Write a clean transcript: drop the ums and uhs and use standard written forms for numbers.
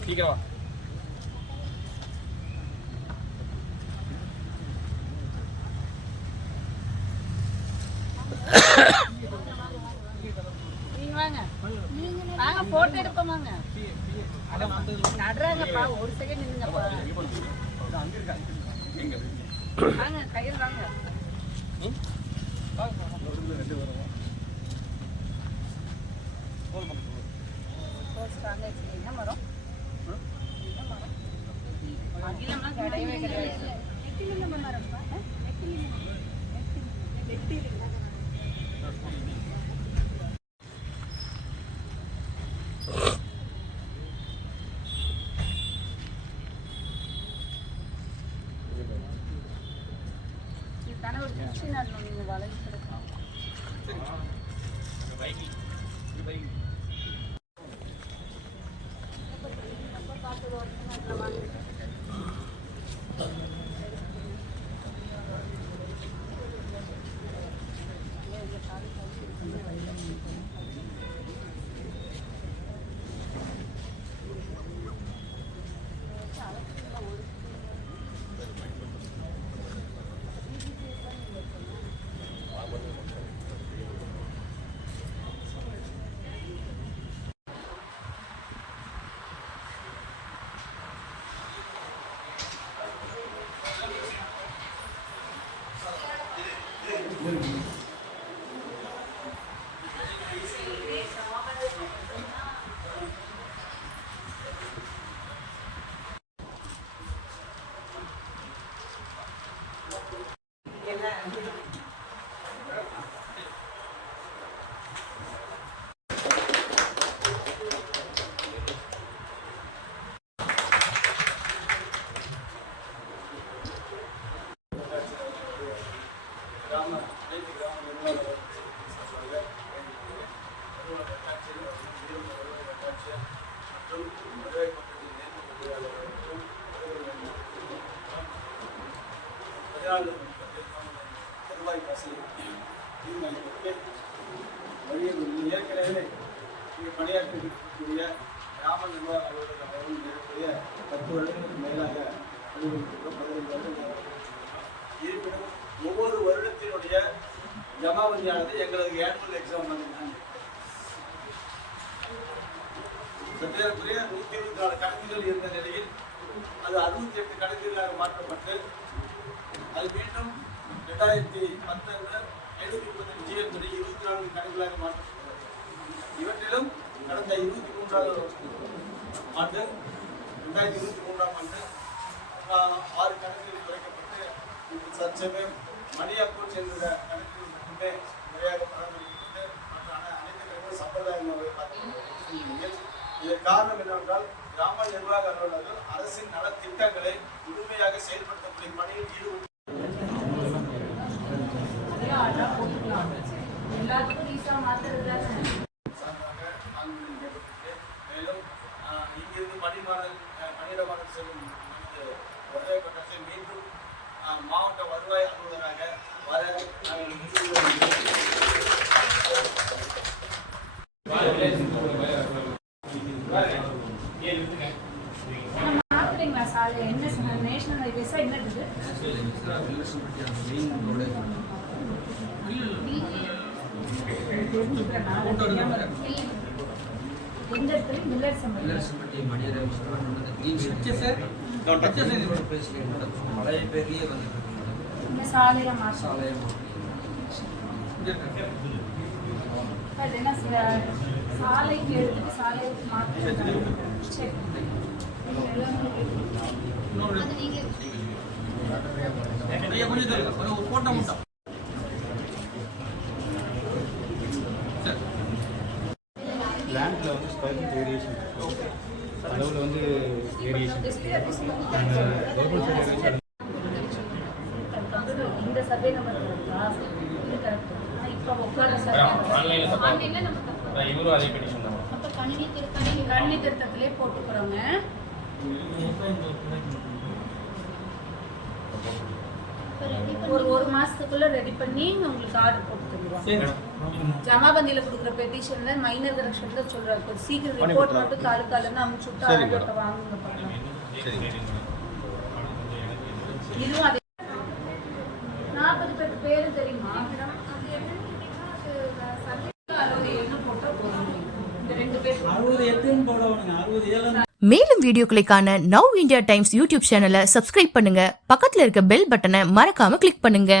சீக்கிரம் வாங்க போட்டோ எடுப்போம் வாங்க நடுறாங்கப்பா ஒரு செகண்ட் நின்னுங்கப்பா வாங்க கையில் வாங்க என்ன மரம் அகிலம்லாம் கிடையவே கிடையாது மரம்ப்பா கனவு குச்சி நடணும் நீங்க வளைச்சு கிடக்கும் ஏற்கனவே பணியாற்றக்கூடிய கிராம நிர்வாக அலுவலகம் இருக்கக்கூடிய 10 வருடங்களுக்கு மேலாக அலுவலகம் 15 வருடங்கள் இருப்பினும் ஒவ்வொரு வருடத்தினுடைய ஜமாபந்தியானது எங்களுக்கு ஆனுவல் எக்ஸாம் சட்டேறக்குரிய 124 கணக்குகள் இருந்த நிலையில் அது 68 கணக்குகளாக மாற்றப்பட்டு அது மீண்டும் 2010 735 ஜிஎம் 24 கணக்குகளாக மாற்றப்பட்டது. இவற்றிலும் கடந்த 23ஆம் ஆண்டு 2023ஆம் ஆண்டு 6 கணக்குகள் குறைக்கப்பட்டு சச்சமயம் மணியப்பூர் சென்ற கணக்குகள் மட்டுமே முறையாக பராமரிக்கப்பட்டு மற்ற அனைத்து கணக்குகளும் சம்பிரதாயமாகவே பார்க்கப்பட்டது. இதற்கு காரணம் என்னவென்றால் கிராம நிர்வாக அலுவலர்கள் அரசின் நலத்திட்டங்களை முழுமையாக செயல்படுத்தக்கூடிய பணியில் ஈடுபட்டு மேலும் இங்கிருந்து பணியிடமாற்றம் செல்லும் வருவாய் கட்டத்தை மீண்டும் மாவட்ட வருவாய் அலுவலராக வர என்ன நேஷனல் ஹைவேஸா என்ன இருக்குது எந்த இடத்துல மில்லர் சம்பட்டி மழை பெரிய வந்து இந்த சாலையில சாலைக்கு எடுத்துட்டு சாலைக்கு மாற்ற லேண்டில் வந்து ஸ்கொயர் ஃபீட் வேரியேஷன் அளவில் வந்து வேரியேஷன் இந்த சர்வே நம்பர் இப்போ கணினி திருத்தத்திலே போட்டுக்கிறோங்க. ஒரு மாசத்துக்குள்ள ரெடி பண்ணி உங்களுக்கு ஆர்டர் போட்டு தருவோம். ஜமாபந்தியில கொடுக்குற பெட்டிஷன்ல மைனர் கரெக்ஷன்ல சொல்றாரு, சீக்கிரம் ரிப்போர்ட் மட்டும் தாலுக்காலன்னு அனுப்பிச்சு விட்டு ஆர்டர் வாங்குங்க பண்ணலாம். இதுவும் அதே 40 பேரு தெரியுமா? போட்டா போதும். இந்த 2 பேர் 68 போடுவாங்க. 60 மேலும் வீடியோக்களை காண நவ் இந்தியா டைம்ஸ் யூடியூப் சேனலை சப்ஸ்கிரைப் பண்ணுங்க. பக்கத்துல இருக்க பெல் பட்டனை மறக்காம கிளிக் பண்ணுங்க.